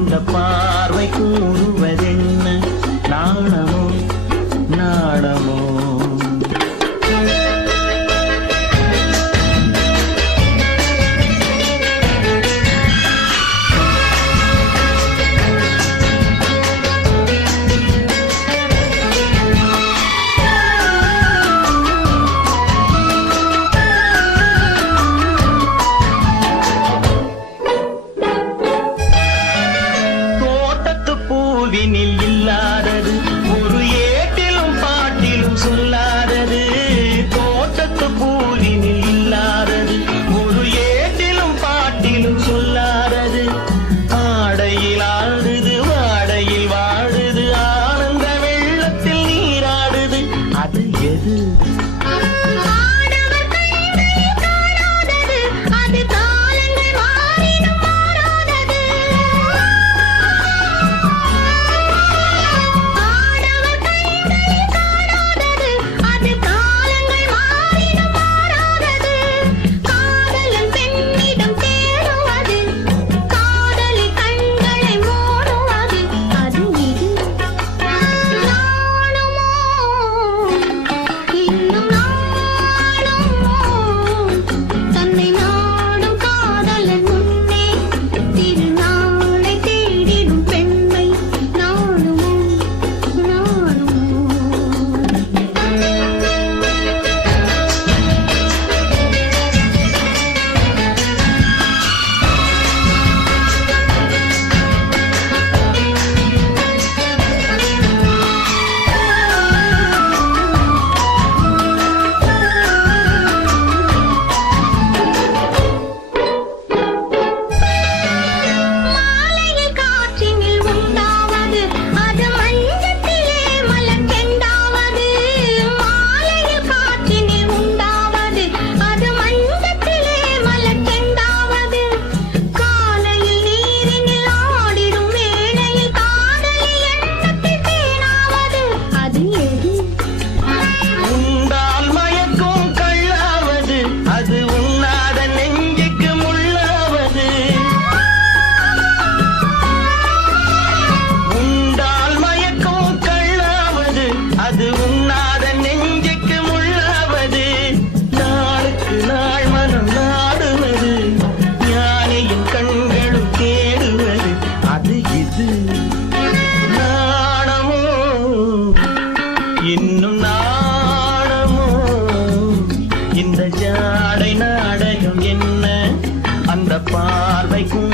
அந்த பார்வை கூறுவதென்ன நாணமோ நாணமோ you. நாடை நாடகம் என்ன? அந்த பார்வைக்கும்